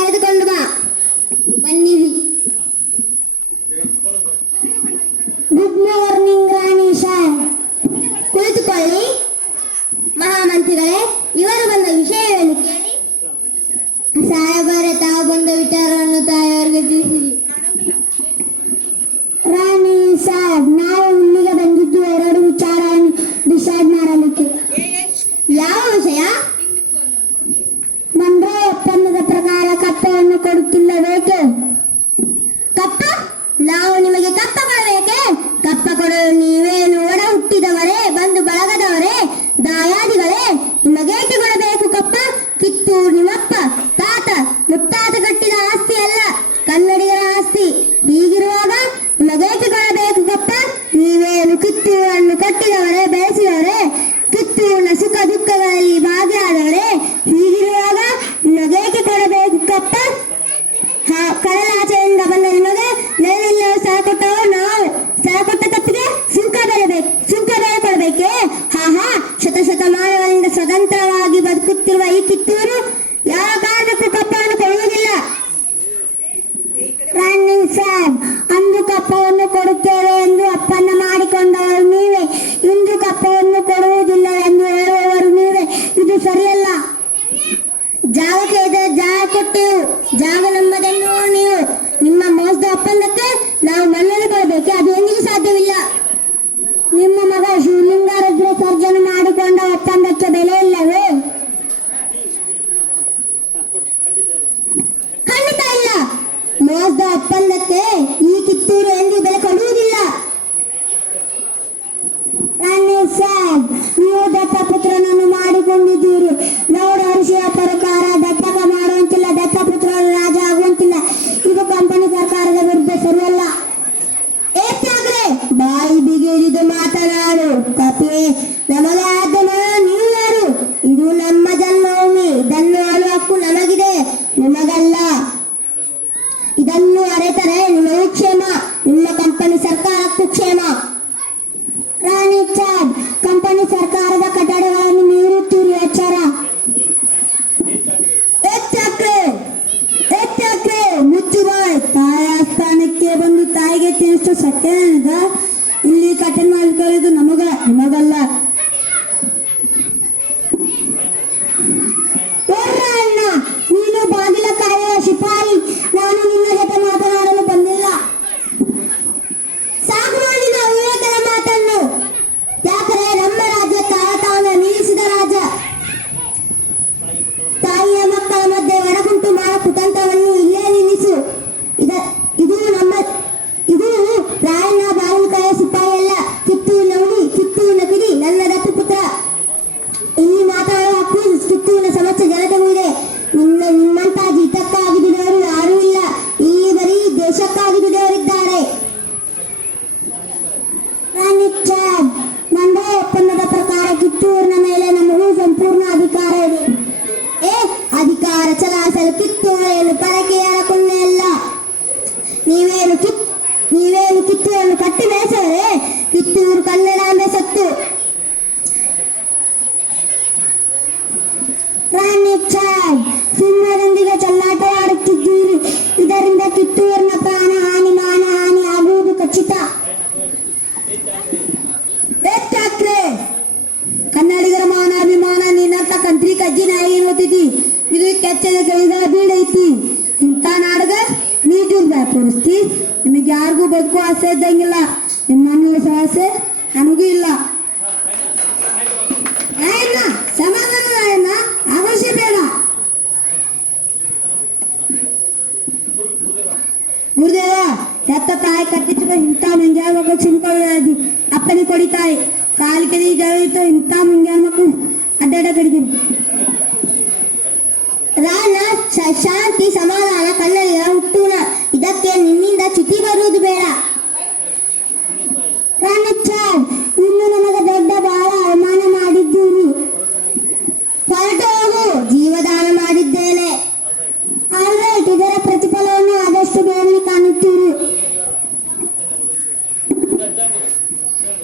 ಕರೆದುಕೊಂಡು ಬಾ ಬನ್ನಿರಿ ಗುಡ್ ಮಾರ್ನಿಂಗ್ ರಾಣಿ ಸರ್ ಕುಳಿತುಕೊಳ್ಳಿ ಮಹಾಮಂತ್ರಿಗಳೇ ಇವರು ಬಂದ ವಿಷಯವನ್ನು ಕೇಳಿ ಸಾಹೇಬರೇ ತಾವು ಬಂದ ವಿಚಾರವನ್ನು ಮನ ನೀವು ಯಾರು ಇದು ನಮ್ಮ ಜನ್ಮಭೂಮಿ. ಇದನ್ನು ಆಳುವ ಹಕ್ಕು ನಮಗಿದೆ. ನಿಮಗಲ್ಲ. ಇದನ್ನು ಅರೆತರೆ ನಿಮಗೂ ಕ್ಷೇಮ ನಿಮ್ಮ ಕಂಪನಿ ಸರ್ಕಾರಕ್ಕೂ ಕ್ಷೇಮ ರಾಣಿ ಚಾದ್ ಕಂಪನಿ ಸರ್ಕಾರದ ಕಟ್ಟಡಗಳನ್ನು ನೀರು ಎಚ್ಚರ. ಎಚ್ಚಕ್ರೆ ಎಚ್ಚಕ್ರೆ ಮುಚ್ಚುವ ತಾಯ ಬಂದು ತಾಯಿಗೆ ತಿಳಿಸು ಸತ್ಯ? ಇಲ್ಲಿ ಕಠಿಣ ಮಾಡಿಕೊಳ್ಳೋದು ನಮಗ ನಿಮಗಲ್ಲ. ಅಲ್ಲ. ನೀವೇನು ಕಿತ್, ನೀವೇನು ಕಿತ್ತೂರನ್ನು ಕಟ್ಟಿ ಬೆಳೆಸವರೇ ಕಿತ್ತೂರು ಕನ್ನಡಾಂಬೆ ಸತ್ತು. ರಾಣಿ ಚಾದ್ ಸಿಂಹದೊಂದಿಗೆ ಚೆಲ್ಲಾಟ ಆಡುತ್ತಿದ್ದೀರಿ. ಇದರಿಂದ ಕಿತ್ತೂರಿನ ಪ್ರಾಣ ಹಾನಿ, ಮಾನ ಹಾನಿ ಆಗುವುದು ಖಚಿತ. ಠಾಕ್ರೆ! ಕನ್ನಡಿಗರ ಮಾನ ಅಭಿಮಾನ ನಿನ್ನಂತ ಕಂತ್ರಿ ಕಜ್ಜಿ ನಾಯಿ ಓದಿದಿ ಇದು ಕೆಚ್ಚದ ಬೀಳೈತಿ ಇಂಥ ನಾಡಗ ನೀಟಿರ್ಬ ವ್ಯಾಪರಿಸ್ತಿ ನಿಮಗೆ ಯಾರಿಗೂ ಬದುಕು ಆಸೆ ಇದ್ದಂಗಿಲ್ಲ ನಿಮ್ಮ ಆಸೆ, ನನಗೂ ಇಲ್ಲ. ಸಮಾಧಾನ ಅವಶ್ಯ ಬೇಡ. ಗುರುದೇವ, ಎತ್ತ ತಾಯಿ ಕಟ್ಟಿದ್ರೆ ಇಂಥ ಮುಂಜಾನೆ ಮಕ್ಕಳು ಚಿಮ್ಕೊಳ್ಳಿ ಅಪ್ಪನಿಗೆ ಕೊಡಿತಾಯಿ ಕಾಲಿಗೆ ಇಂಥ ಮುಂಜಾನೆ ಮಕ್ಕಳು ಅಡ್ಡಾಡ ಕಡಿದೀನಿ ಶಾಂತಿ ಸಮಾಧಾನ ಕನ್ನಡಿಗರ ಹುಟ್ಟೂಣ ಇದಕ್ಕೆ ನಿನ್ನಿಂದ ಚ್ಯುತಿ ಬರುವುದು ಬೇಡ.